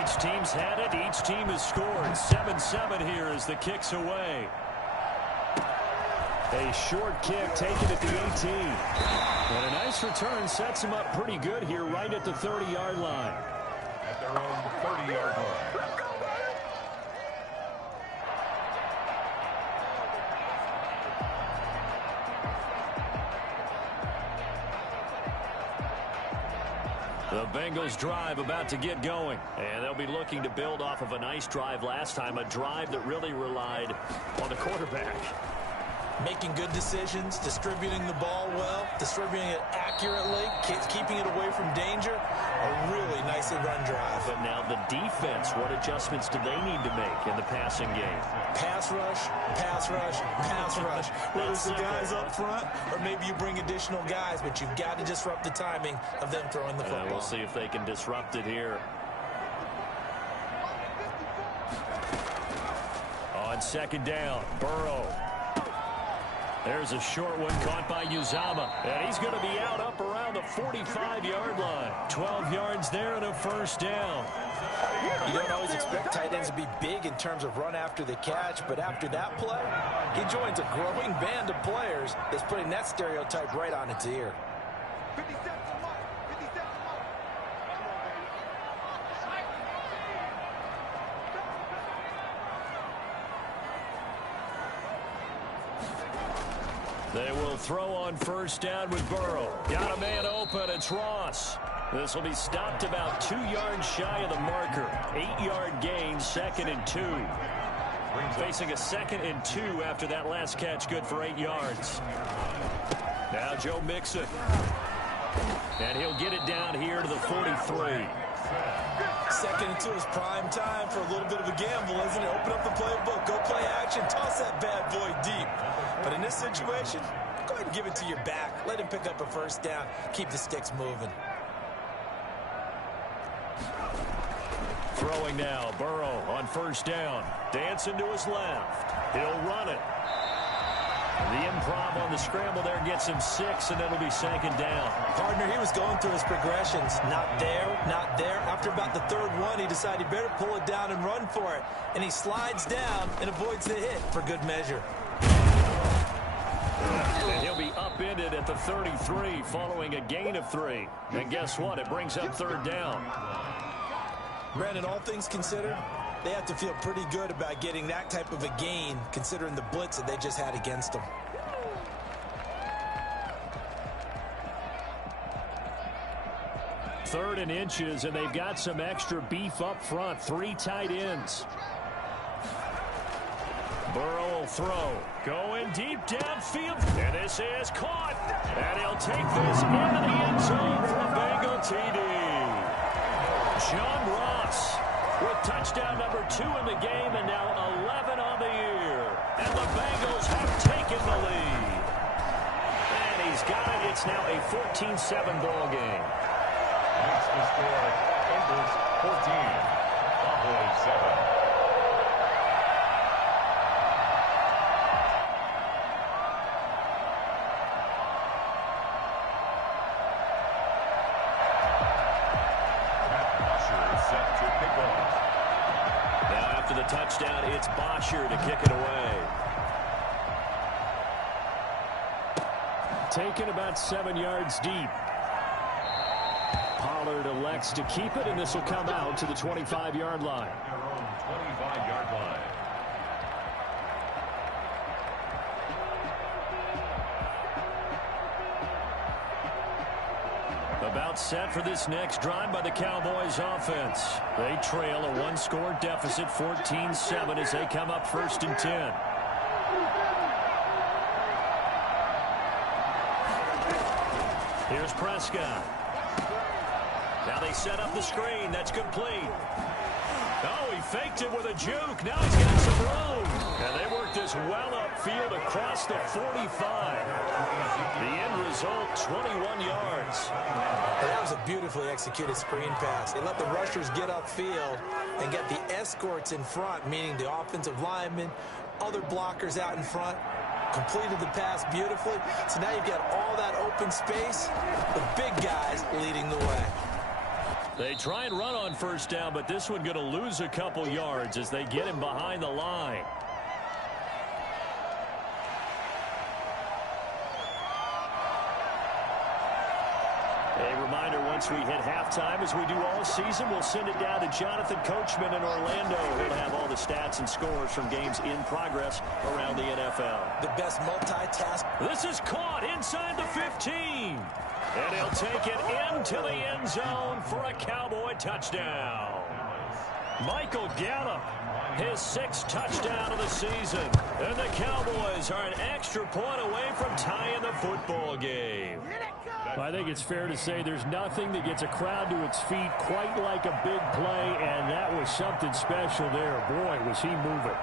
Each team's had it. Each team has scored. 7-7 here as the kick's away. A short kick taken at the 18. And a nice return sets him up pretty good here right at the 30-yard line. At their own 30-yard line. The Bengals drive about to get going. And they'll be looking to build off of a nice drive last time, a drive that really relied on the quarterback. Making good decisions, distributing the ball well, distributing it accurately, keeping it away from danger. A really nicely run drive. But now the defense, what adjustments do they need to make in the passing game? Pass rush, pass rush, pass rush. Whether it's the guys up front or maybe you bring additional guys, but you've got to disrupt the timing of them throwing the football. We'll see if they can disrupt it here. On second down, Burrow. There's a short one caught by Uzama. And he's going to be out up around the 45-yard line. 12 yards there and a first down. You don't always expect tight ends to be big in terms of run after the catch, but after that play, he joins a growing band of players that's putting that stereotype right on its ear. They will throw on first down with Burrow. Got a man open. It's Ross. This will be stopped about 2 yards shy of the marker. 8-yard gain, 2nd and 2. Facing a 2nd and 2 after that last catch, good for 8 yards. Now Joe Mixon. And he'll get it down here to the 43. 2nd and 2 is prime time for a little bit of a gamble, isn't it? Open up the playbook, go play action, toss that bad boy deep. But in this situation, go ahead and give it to your back. Let him pick up a first down. Keep the sticks moving. Throwing now, Burrow on first down. Dancing to his left. He'll run it. The improv on the scramble there gets him 6, and it'll be 2nd down. Partner, he was going through his progressions. Not there, not there. After about the 3rd one, he decided he better pull it down and run for it. And he slides down and avoids the hit for good measure. And he'll be upended at the 33 following a gain of 3. And guess what? It brings up 3rd down. Brandon, all things considered, they have to feel pretty good about getting that type of a gain considering the blitz that they just had against them. Third and inches, and they've got some extra beef up front. 3 tight ends. Burrow will throw. Going deep downfield. And this is caught. And he'll take this into the end zone for a Bengal TD. John Ross with touchdown number 2 in the game and now 11 on the year. And the Bengals have taken the lead. And he's got it. It's now a 14-7 ball game. Makes the score Bengals 14, Cowboys 7. The touchdown, it's Bosher to kick it away. Taken about 7 yards deep. Pollard elects to keep it, and this will come out to the 25-yard line. 25-yard line. About set for this next drive by the Cowboys offense. They trail a 1-score deficit, 14-7, as they come up 1st and 10. Here's Prescott. Now they set up the screen. That's complete. Oh, he faked it with a juke. Now he's got some room. And they work this well upfield across the 45. The end result, 21 yards. That was a beautifully executed screen pass. They let the rushers get upfield and get the escorts in front, meaning the offensive linemen, other blockers out in front. Completed the pass beautifully. So now you've got all that open space, the big guys leading the way. They try and run on first down, but this one going to lose a couple yards as they get him behind the line. A reminder, once we hit halftime, as we do all season, we'll send it down to Jonathan Coachman in Orlando. He'll have all the stats and scores from games in progress around the NFL. The best multitask. This is caught inside the 15. And he'll take it into the end zone for a Cowboy touchdown. Michael Gallup, his 6th touchdown of the season. And the Cowboys are an extra point away from tying the football game. I think it's fair to say there's nothing that gets a crowd to its feet quite like a big play, and that was something special there. Boy, was he moving.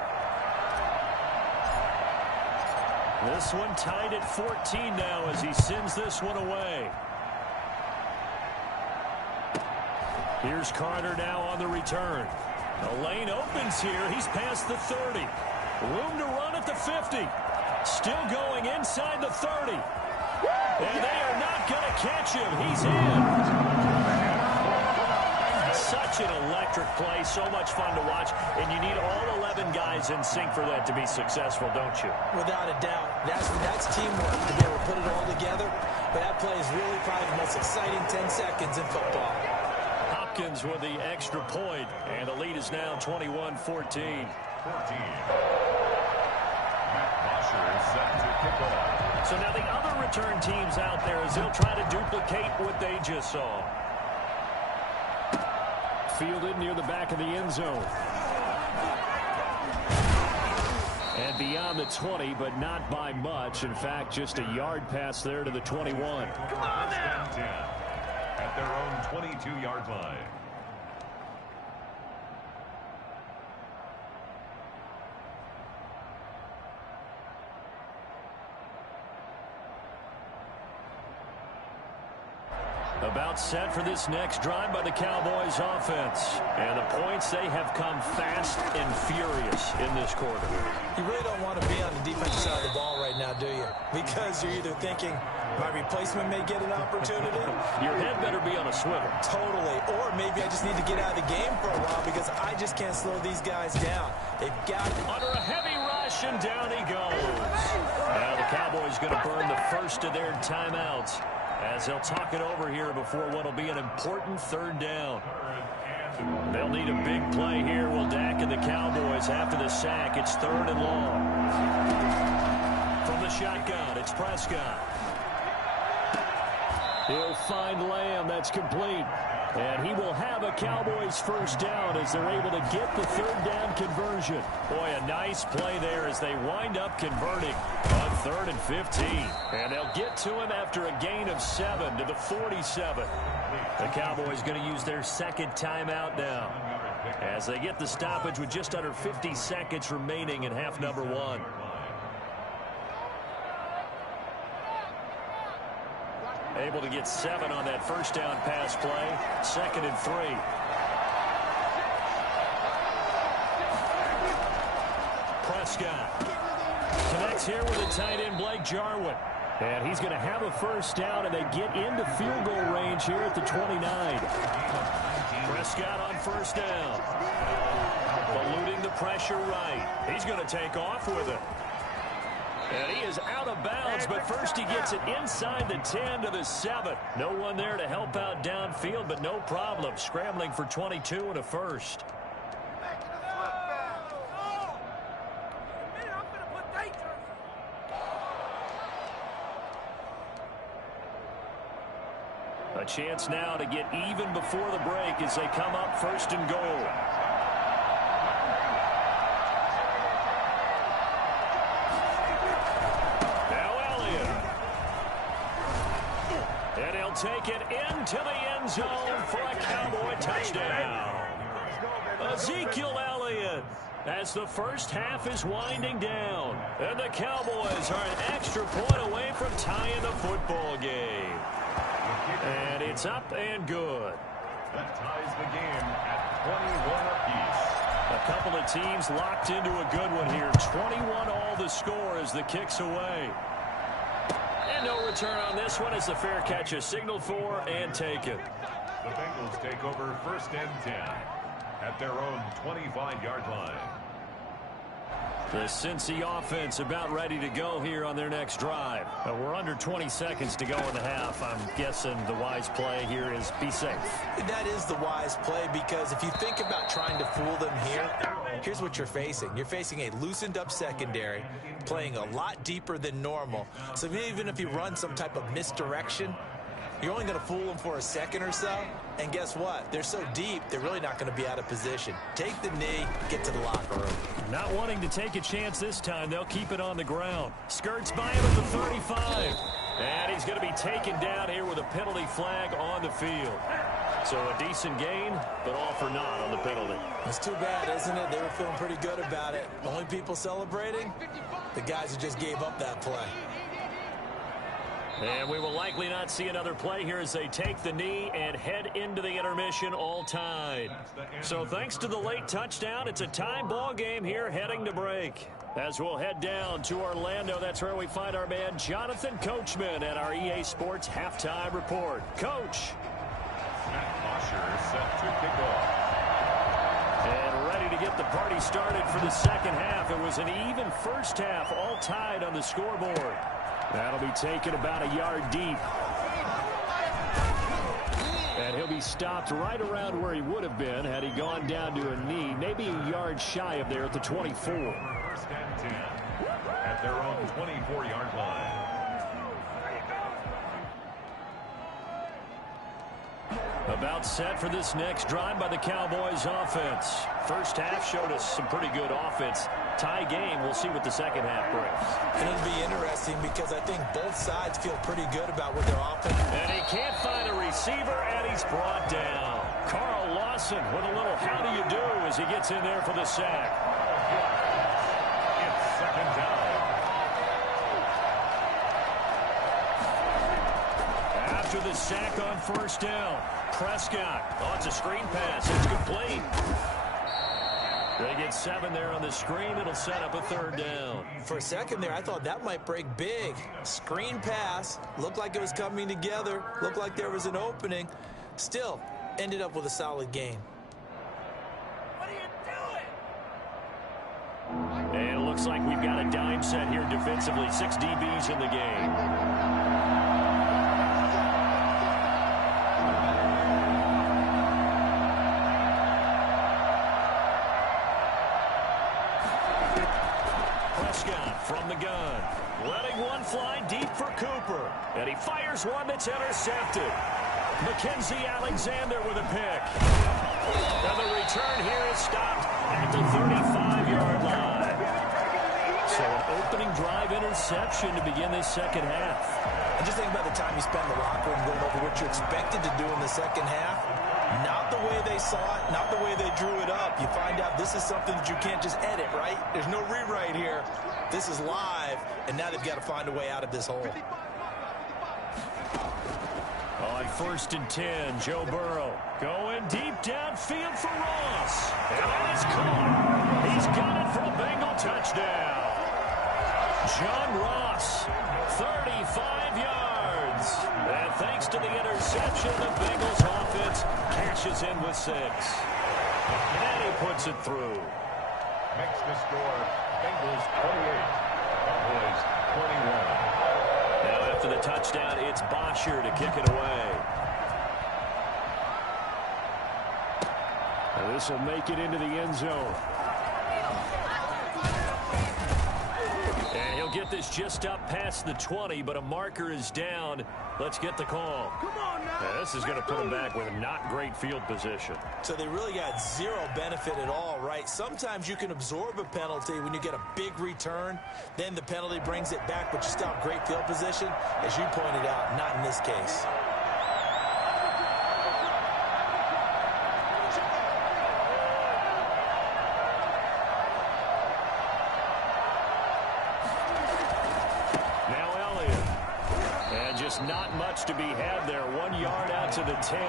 This one tied at 14 now as he sends this one away. Here's Carter now on the return. The lane opens here. He's past the 30. Room to run at the 50. Still going inside the 30. And they are not going to catch him. He's in. Such an electric play. So much fun to watch. And you need all 11 guys in sync for that to be successful, don't you? Without a doubt. That's teamwork to be able to put it all together. But that play is really probably the most exciting 10 seconds in football. Hopkins with the extra point. And the lead is now 21-14. 14. Matt Bosher is set to kick off. So now the other return teams out there as they'll try to duplicate what they just saw. Fielded near the back of the end zone. And beyond the 20, but not by much. In fact, just a yard pass there to the 21. Come on now. At their own 22-yard line. About set for this next drive by the Cowboys offense. And the points, they have come fast and furious in this quarter. You really don't want to be on the defensive side of the ball right now, do you? Because you're either thinking, my replacement may get an opportunity. Your head better be on a swivel. Totally. Or maybe I just need to get out of the game for a while because I just can't slow these guys down. They've got under a heavy rush, and down he goes. Now the Cowboys going to burn the first of their timeouts as they'll talk it over here before what will be an important third down. They'll need a big play here. Will Dak and the Cowboys after the sack. It's 3rd and long. From the shotgun, it's Prescott. He'll find Lamb. That's complete. And he will have a Cowboys first down as they're able to get the 3rd down conversion. Boy, a nice play there as they wind up converting on 3rd and 15. And they'll get to him after a gain of 7 to the 47. The Cowboys going to use their 2nd timeout now as they get the stoppage with just under 50 seconds remaining in half number 1. Able to get 7 on that first down pass play. 2nd and 3. Prescott connects here with a tight end, Blake Jarwin. And he's going to have a first down, and they get into field goal range here at the 29. Prescott on first down. Eluding the pressure right. He's going to take off with it. And he is out of bounds, but first he gets it inside the 10 to the 7. No one there to help out downfield, but no problem. Scrambling for 22 and a first. A chance now to get even before the break as they come up 1st and goal. And he'll take it into the end zone for a Cowboy touchdown. Ezekiel Elliott as the first half is winding down. And the Cowboys are an extra point away from tying the football game. And it's up and good. That ties the game at 21 apiece. A couple of teams locked into a good one here. 21 all the score as the kick's away. And no return on this one as the fair catch is signaled for and taken. The Bengals take over 1st and 10 at their own 25-yard line. The Cincy offense about ready to go here on their next drive. We're under 20 seconds to go in the half. I'm guessing the wise play here is be safe. That is the wise play, because if you think about trying to fool them here, here's what you're facing. You're facing a loosened up secondary, playing a lot deeper than normal. So even if you run some type of misdirection, you're only going to fool them for a second or so. And guess what? They're so deep, they're really not going to be out of position. Take the knee, get to the locker room. Not wanting to take a chance this time, they'll keep it on the ground. Skirts by him at the 35. And he's going to be taken down here with a penalty flag on the field. So a decent gain, but all for naught on the penalty. It's too bad, isn't it? They were feeling pretty good about it. The only people celebrating, the guys who just gave up that play. And we will likely not see another play here as they take the knee and head into the intermission all tied. So thanks to the late touchdown, it's a tie ball game here heading to break. As we'll head down to Orlando, that's where we find our man Jonathan Coachman at our EA Sports Halftime Report. Coach. Matt Osher is set to kick off. And ready to get the party started for the second half. It was an even first half, all tied on the scoreboard. That'll be taken about a yard deep. And he'll be stopped right around where he would have been had he gone down to a knee, maybe a yard shy of there at the 24. 1st and 10 at their own 24-yard line. About set for this next drive by the Cowboys offense. First half showed us some pretty good offense. Tie game, we'll see what the second half brings. And it'll be interesting because I think both sides feel pretty good about what their offense. And he can't find a receiver, and he's brought down. Carl Lawson with a little how do you do as he gets in there for the sack. It's 2nd down. After the sack on 1st down, Prescott. Oh, it's a screen pass. It's complete. They get 7 there on the screen. It'll set up a 3rd down. For a second there, I thought that might break big. Screen pass. Looked like it was coming together. Looked like there was an opening. Still, ended up with a solid gain. And it looks like we've got a dime set here defensively. 6 DBs in the game. From the gun, letting one fly deep for Cooper, and he fires one that's intercepted. Mackenzie Alexander with a pick. And the return here is stopped at the 35-yard line. So an opening drive interception to begin this second half. And just think about the time you spend in the locker room going over what you expected to do in the second half. Not the way they saw it, not the way they drew it up. You find out this is something that you can't just edit, right? There's no rewrite here. This is live, and now they've got to find a way out of this hole. On 1st and 10, Joe Burrow going deep downfield for Ross. And that is caught. He's got it for a Bengal touchdown. John Ross, 35 yards. And thanks to the interception, the Bengals offense cashes in with 6. And he puts it through. Makes the score Bengals 28, Cowboys 21. Now after the touchdown, it's Bosher to kick it away. And this will make it into the end zone. And he'll get this just up past the 20, but a marker is down. Let's get the call. Come on now. Now, this is going to put him back with not great field position. So they really got zero benefit at all, right? Sometimes you can absorb a penalty when you get a big return. Then the penalty brings it back, but you still have great field position. As you pointed out, not in this case. Not much to be had there. 1 yard out to the 10.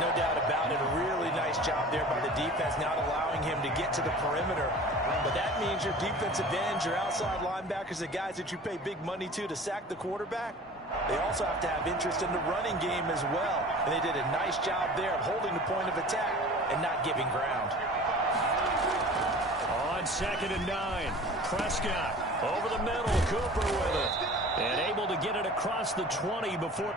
No doubt about it. A really nice job there by the defense, not allowing him to get to the perimeter. But that means your defensive ends, your outside linebackers, the guys that you pay big money to sack the quarterback, They also have to have interest in the running game as well. And they did a nice job there of holding the point of attack and not giving ground. On 2nd and 9, Prescott over the middle, Cooper with it. And able to get it across the 20 before...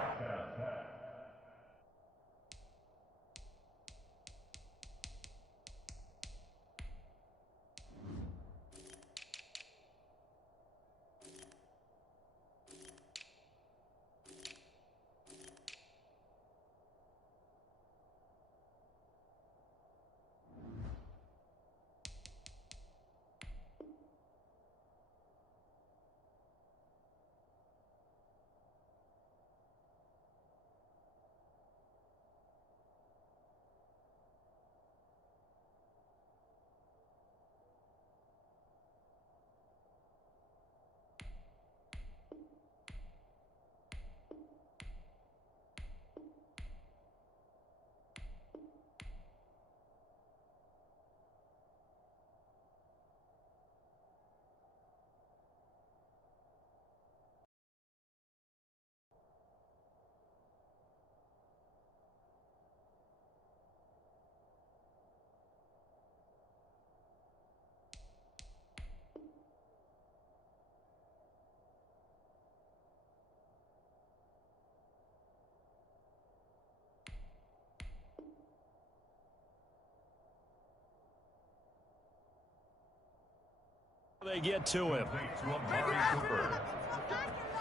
They get to him. To Amari Cooper.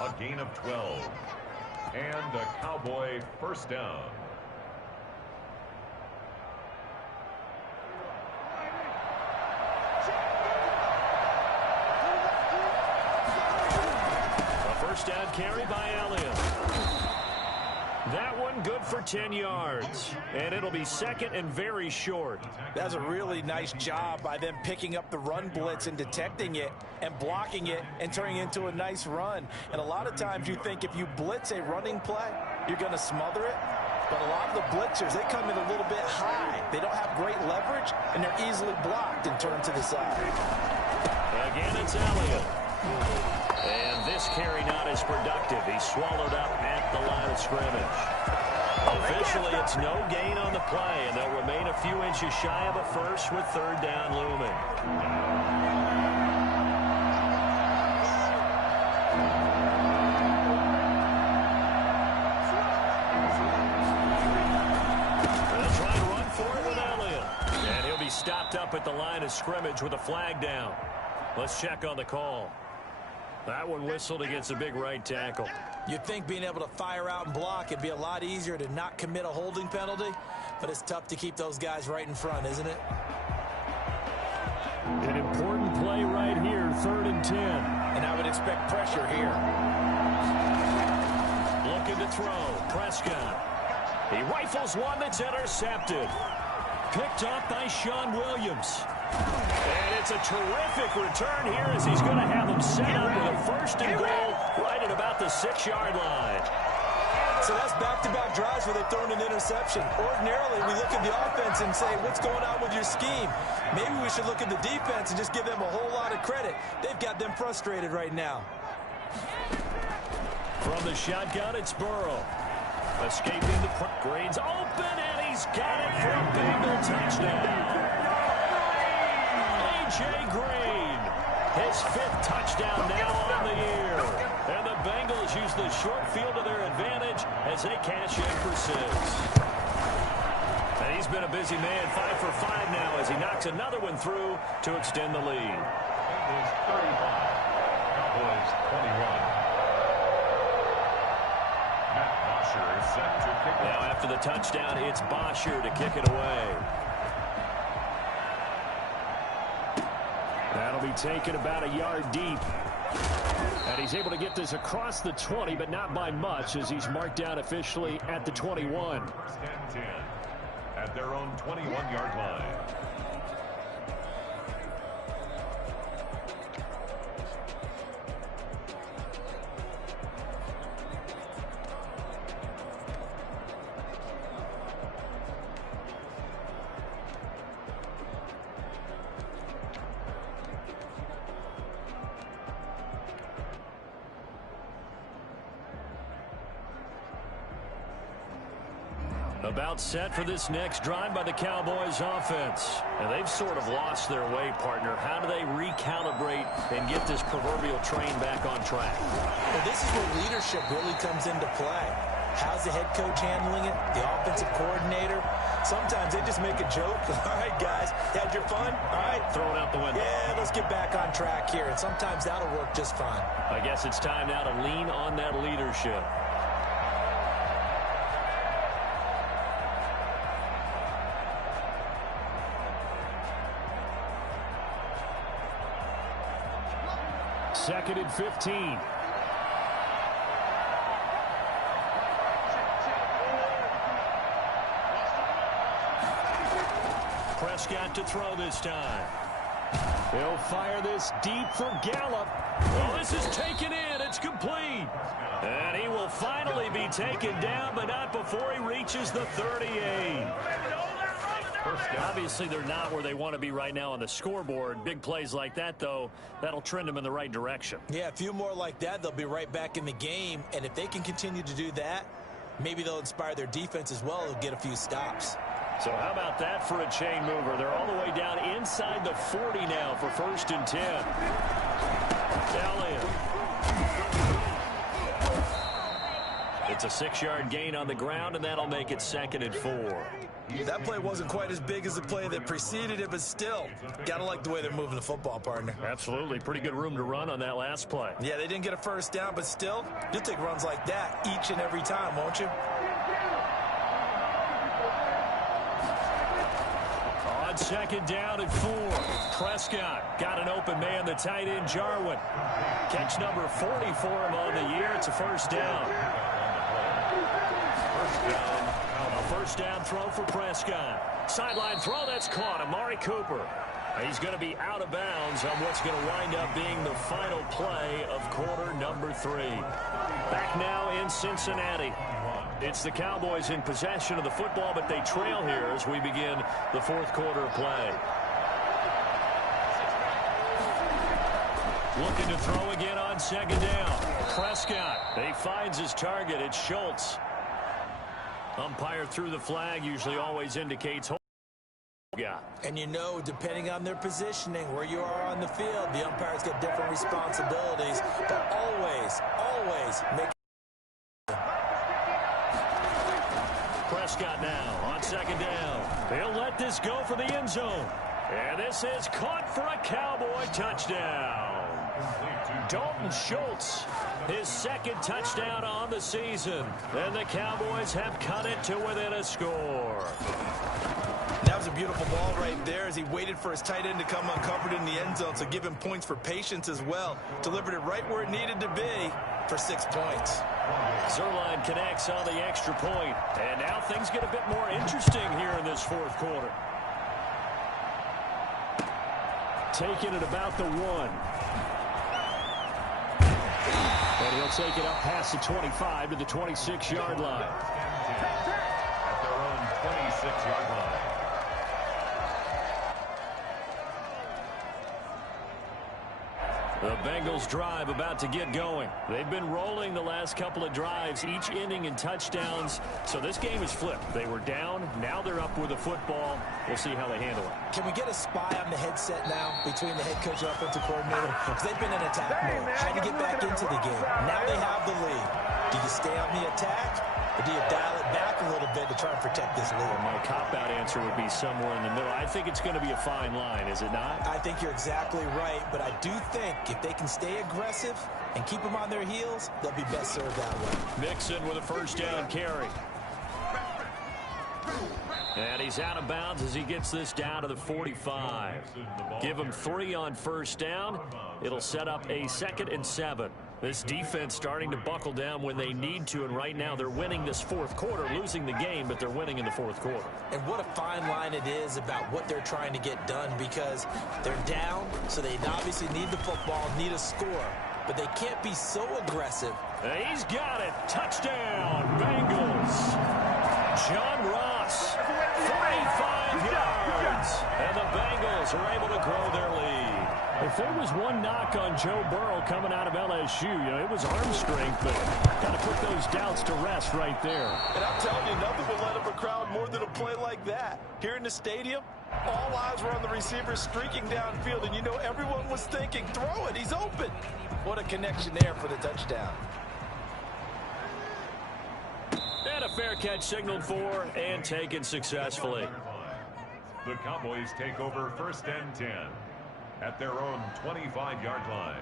A gain of 12. And a Cowboy first down. A first down carry by Elliott. That one good for 10 yards. And it'll be 2nd and very short. That's a really nice job by them picking up the run blitz and detecting it and blocking it and turning it into a nice run. And a lot of times you think if you blitz a running play, you're going to smother it. But a lot of the blitzers, they come in a little bit high. They don't have great leverage, and they're easily blocked and turned to the side. Again, it's Elliott. And this carry not as productive. He's swallowed up at the line of scrimmage. Officially, it's no gain on the play, and they'll remain a few inches shy of a first with 3rd down looming. They'll try to run for it with Elliott. And he'll be stopped up at the line of scrimmage with a flag down. Let's check on the call. That one whistled against a big right tackle. You'd think being able to fire out and block it'd be a lot easier to not commit a holding penalty, but it's tough to keep those guys right in front, isn't it? An important play right here, 3rd and 10. And I would expect pressure here. Looking to throw, Prescott. He rifles one that's intercepted. Picked up by Sean Williams. And it's a terrific return here as he's going to have them set up with a 1st and goal right at about the 6-yard line. So that's back-to-back drives where they've thrown an interception. Ordinarily, we look at the offense and say, what's going on with your scheme? Maybe we should look at the defense and just give them a whole lot of credit. They've got them frustrated right now. From the shotgun, it's Burrow. Escaping the Green's open, and he's got it for a Bengal touchdown. A.J. Green, his 5th touchdown now on the year. And the Bengals use the short field to their advantage as they cash in for 6. And he's been a busy man, 5 for 5 now as he knocks another one through to extend the lead. Bengals 35, Cowboys 21. Bosher is set to kick it. Now after the touchdown, it's Bosher to kick it away. That'll be taken about a yard deep. And he's able to get this across the 20, but not by much as he's marked down officially at the 21. 1st and 10 at their own 21-yard line. About set for this next drive by the Cowboys offense. And they've sort of lost their way, partner. How do they recalibrate and get this proverbial train back on track? Well, this is where leadership really comes into play. How's the head coach handling it? The offensive coordinator? Sometimes they just make a joke. All right, guys, had your fun? All right. Throw it out the window. Yeah, let's get back on track here. And sometimes that'll work just fine. I guess it's time now to lean on that leadership. Second and 15. Prescott to throw this time. He'll fire this deep for Gallup. Oh, this is taken in. It's complete. And he will finally be taken down, but not before he reaches the 38. Obviously, they're not where they want to be right now on the scoreboard. Big plays like that, though, that'll trend them in the right direction. Yeah, a few more like that, they'll be right back in the game. And if they can continue to do that, maybe they'll inspire their defense as well. They'll get a few stops. So how about that for a chain mover? They're all the way down inside the 40 now for 1st and 10. Elliott. It's a 6-yard gain on the ground, and that'll make it 2nd and 4. That play wasn't quite as big as the play that preceded it, but still, got to like the way they're moving the football, partner. Absolutely. Pretty good room to run on that last play. Yeah, they didn't get a first down, but still, you'll take runs like that each and every time, won't you? On 2nd down and 4. Prescott got an open man, the tight end, Jarwin. Catch number 40 for him on the year. It's a 1st down. A 1st down throw for Prescott. Sideline throw, that's caught. Amari Cooper. He's going to be out of bounds on what's going to wind up being the final play of quarter number 3. Back now in Cincinnati. It's the Cowboys in possession of the football, but they trail here as we begin the 4th quarter play. Looking to throw again on 2nd down. Prescott, he finds his target. It's Schultz. Umpire threw the flag, usually always indicates hold. And you know, depending on their positioning, where you are on the field, the umpire's got different responsibilities, but always make. Prescott now on 2nd down. He'll let this go for the end zone. And this is caught for a Cowboy touchdown. Dalton Schultz, his 2nd touchdown on the season. And the Cowboys have cut it to within a score. That was a beautiful ball right there as he waited for his tight end to come uncovered in the end zone, so give him points for patience as well. Delivered it right where it needed to be for 6 points. Zerline connects on the extra point. And now things get a bit more interesting here in this 4th quarter. Taking it about the 1. And he'll take it up past the 25 to the 26-yard line. At their own 26-yard line. The Bengals drive about to get going. They've been rolling the last couple of drives, each ending in touchdowns. So this game is flipped. They were down. Now they're up with the football. We'll see how they handle it. Can we get a spy on the headset now between the head coach and offensive coordinator? Because they've been in attack mode. How to get back into the game. Now they have the lead. Do you stay on the attack, or do you dial it back a little bit to try and protect this lead? My cop-out answer would be somewhere in the middle. I think it's going to be a fine line, is it not? I think you're exactly right, but I do think if they can stay aggressive and keep them on their heels, they'll be best served that way. Mixon with a 1st down carry. And he's out of bounds as he gets this down to the 45. Give him 3 on 1st down. It'll set up a 2nd and 7. This defense starting to buckle down when they need to, and right now they're winning this 4th quarter, losing the game, but they're winning in the 4th quarter. And what a fine line it is about what they're trying to get done, because they're down, so they obviously need the football, need a score, but they can't be so aggressive. He's got it. Touchdown, Bengals. John Ross, 45 yards, and the Bengals are able to grow their lead. If there was one knock on Joe Burrow coming out of LSU, it was arm strength, but got to put those doubts to rest right there. And I'm telling you, nothing will let up a crowd more than a play like that. Here in the stadium, all eyes were on the receiver streaking downfield, and everyone was thinking, throw it, he's open. What a connection there for the touchdown. And a fair catch signaled for and taken successfully. The Cowboys take over 1st and 10 at their own 25-yard line.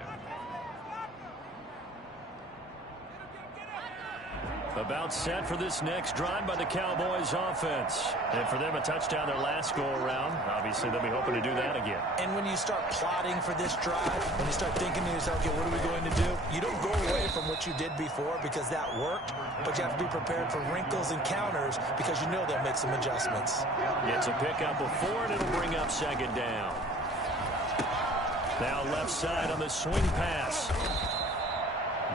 About set for this next drive by the Cowboys offense. And for them, a touchdown their last go-around. Obviously, they'll be hoping to do that again. And when you start plotting for this drive, when you start thinking to yourself, okay, what are we going to do? You don't go away from what you did before because that worked, but you have to be prepared for wrinkles and counters because you know they'll make some adjustments. Gets a pickup of 4, and it'll bring up 2nd down. Now left side on the swing pass.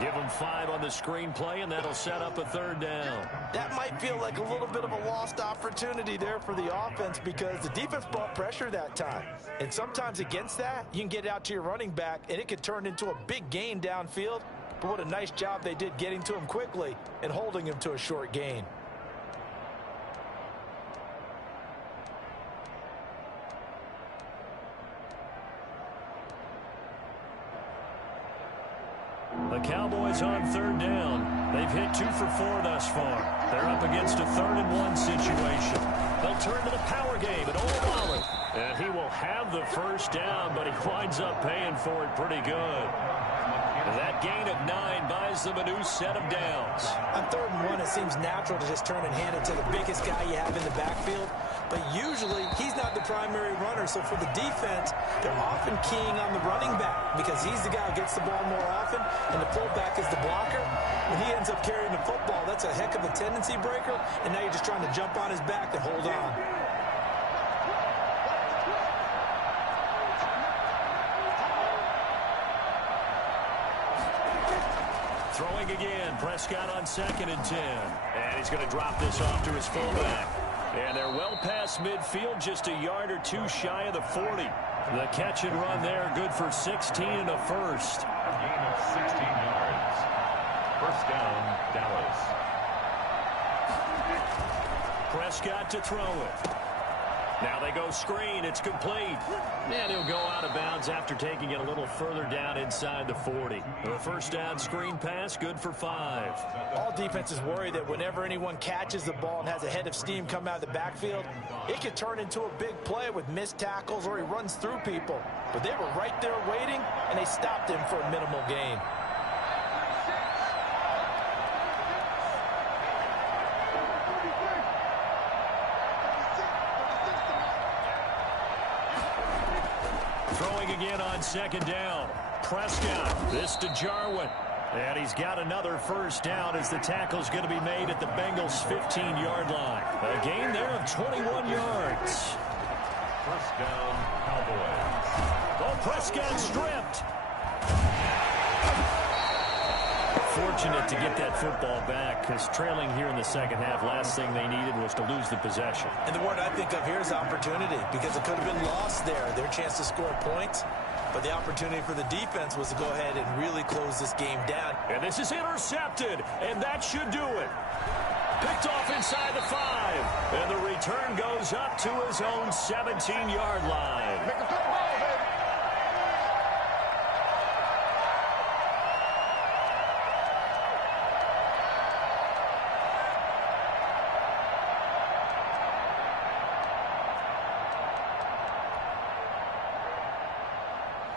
Give them 5 on the screen play, and that'll set up a 3rd down. That might feel like a little bit of a lost opportunity there for the offense because the defense brought pressure that time. And sometimes against that, you can get out to your running back, and it could turn into a big gain downfield. But what a nice job they did getting to him quickly and holding him to a short gain. The Cowboys on 3rd down. They've hit 2 for 4 thus far. They're up against a 3rd and 1 situation. They'll turn to the power game at Olawale. And he will have the 1st down, but he winds up paying for it pretty good. That gain of 9 buys them a new set of downs. On 3rd and 1, it seems natural to just turn and hand it to the biggest guy you have in the backfield. But usually, he's not the primary runner. So for the defense, they're often keying on the running back because he's the guy who gets the ball more often, and the fullback is the blocker. When he ends up carrying the football, that's a heck of a tendency breaker, and now you're just trying to jump on his back and hold on. Throwing again, Prescott on 2nd and 10. And he's going to drop this off to his fullback. And they're well past midfield, just a yard or 2 shy of the 40. The catch and run there, good for 16 and a 1st. A gain of 16 yards. 1st down, Dallas. Prescott to throw it. Now they go screen. It's complete. And he'll go out of bounds after taking it a little further down inside the 40. The 1st down screen pass, good for 5. All defenses worry that whenever anyone catches the ball and has a head of steam come out of the backfield, it could turn into a big play with missed tackles or he runs through people. But they were right there waiting, and they stopped him for a minimal gain. Throwing again on 2nd down. Prescott, this to Jarwin. And he's got another 1st down as the tackle's going to be made at the Bengals' 15-yard line. A gain there of 21 yards. 1st down, Cowboys. Oh, Prescott stripped. Fortunate to get that football back because trailing here in the 2nd half, last thing they needed was to lose the possession. And the word I think of here is opportunity because it could have been lost there, their chance to score points. But the opportunity for the defense was to go ahead and really close this game down. And this is intercepted, and that should do it. Picked off inside the 5. And the return goes up to his own 17-yard line. Make a good ball, baby.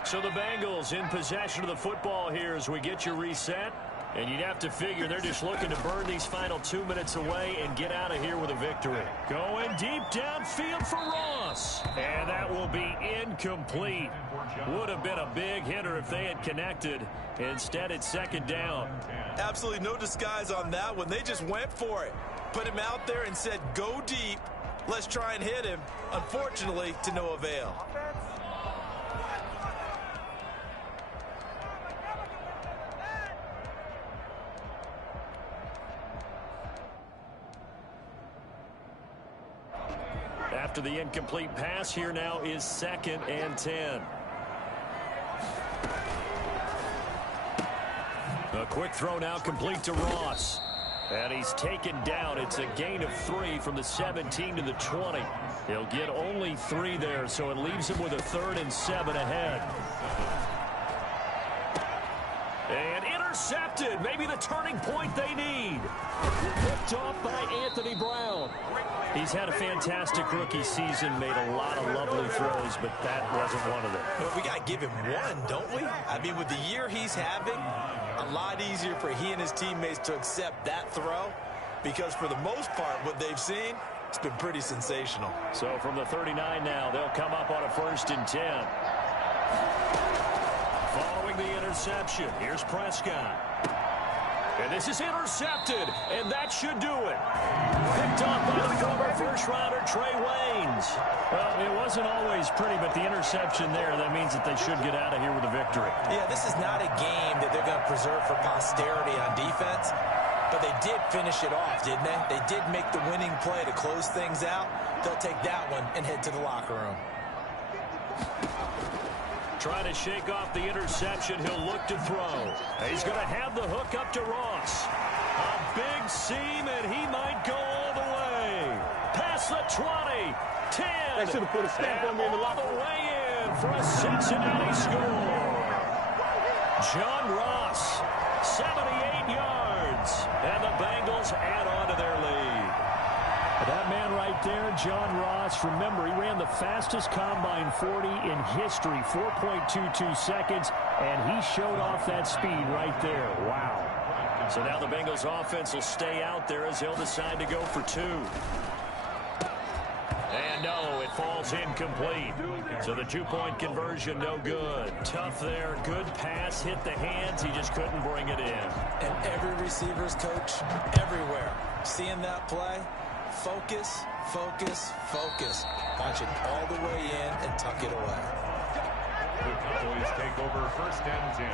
So the Bengals in possession of the football here as we get you reset. And you'd have to figure they're just looking to burn these final 2 minutes away and get out of here with a victory. Going deep downfield for Ross. And that will be incomplete. Would have been a big hitter if they had connected. Instead, it's 2nd down. Absolutely no disguise on that one. They just went for it. Put him out there and said, go deep. Let's try and hit him. Unfortunately, to no avail. After the incomplete pass, here now is 2nd and 10. A quick throw now complete to Ross. And he's taken down. It's a gain of 3 from the 17 to the 20. He'll get only 3 there, so it leaves him with a 3rd and 7 ahead. And intercepted. Maybe the turning point they need. Picked off by Anthony Brown. He's had a fantastic rookie season, made a lot of lovely throws, but that wasn't one of them. Well, we got to give him one, don't we? I mean, with the year he's having, a lot easier for he and his teammates to accept that throw, because for the most part, what they've seen, it's been pretty sensational. So from the 39 now, they'll come up on a 1st and 10. Following the interception, here's Prescott. And this is intercepted, and that should do it. Picked off by the former first-rounder Trey Waynes. Well, it wasn't always pretty, but the interception there, that means that they should get out of here with a victory. Yeah, this is not a game that they're going to preserve for posterity on defense, but they did finish it off, didn't they? They did make the winning play to close things out. They'll take that one and head to the locker room. Trying to shake off the interception. He'll look to throw. He's going to have the hook up to Ross. A big seam, and he might go all the way. Past the 20, 10. They should have put a stamp on me in the locker room. All the way in for a Cincinnati score. John Ross, 78 yards. And the Bengals add on to their lead. That man right there, John Ross, remember, he ran the fastest combine 40 in history, 4.22 seconds, and he showed off that speed right there. Wow. So now the Bengals offense will stay out there as they'll decide to go for 2. And no, it falls incomplete. So the 2-point conversion, no good. Tough there, good pass, hit the hands, he just couldn't bring it in. And every receiver's coach, everywhere, seeing that play, focus, focus, focus. Punch it all the way in and tuck it away. The Cowboys take over 1st and 10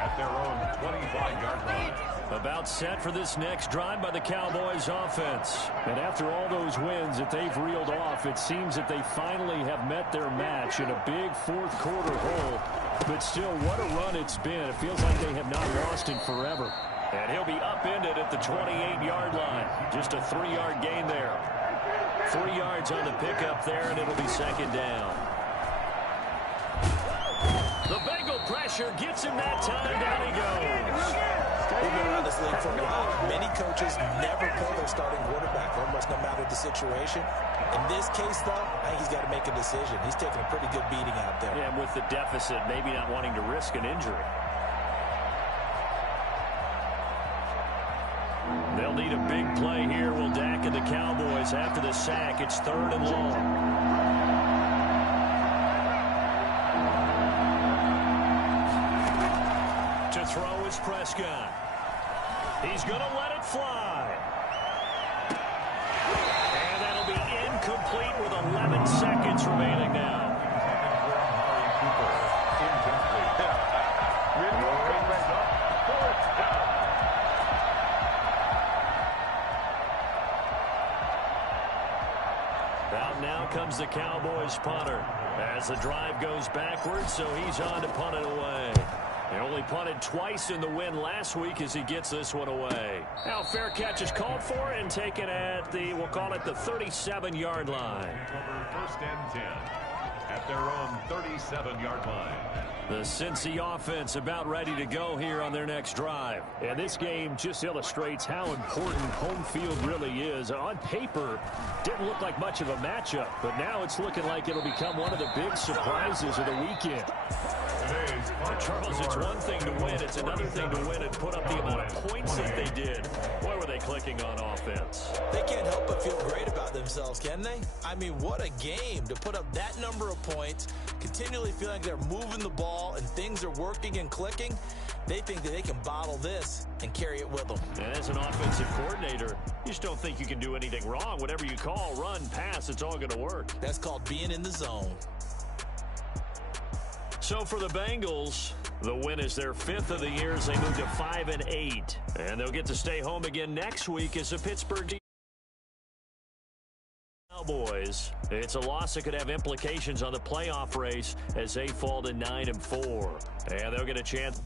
at their own 25-yard line. About set for this next drive by the Cowboys offense. And after all those wins that they've reeled off, it seems that they finally have met their match in a big 4th quarter hole. But still, what a run it's been. It feels like they have not lost in forever. And he'll be upended at the 28-yard line. Just a 3-yard gain there. 3 yards on the pickup there, and it'll be 2nd down. The Bengal pressure gets him that time. Down he goes. We've been around this league for a while. Many coaches never pull their starting quarterback, almost no matter the situation. In this case, though, I think he's got to make a decision. He's taking a pretty good beating out there. Yeah, with the deficit, maybe not wanting to risk an injury. They'll need a big play here. Will Dak and the Cowboys after the sack. It's 3rd and long. To throw is Prescott. He's going to let it fly. And that'll be incomplete with 11 seconds remaining now. Out now comes the Cowboys punter as the drive goes backwards, so he's on to punt it away. They only punted twice in the win last week as he gets this one away. Now fair catch is called for and taken at the, we'll call it the 37-yard line. 1st and 10 at their own 37-yard line. The Cincy offense about ready to go here on their next drive. And this game just illustrates how important home field really is. On paper, didn't look like much of a matchup, but now it's looking like it'll become one of the big surprises of the weekend. Charles, it's one thing to win. It's another thing to win and put up the amount of points that they did. Boy, were they clicking on offense. They can't help but feel great about themselves, can they? I mean, what a game to put up that number of points, continually feeling like they're moving the ball and things are working and clicking. They think that they can bottle this and carry it with them. And as an offensive coordinator, you just don't think you can do anything wrong. Whatever you call, run, pass, it's all going to work. That's called being in the zone. So for the Bengals, the win is their 5th of the year as they move to 5-8. And they'll get to stay home again next week as the Pittsburgh Cowboys. It's a loss that could have implications on the playoff race as they fall to 9-4. And they'll get a chance.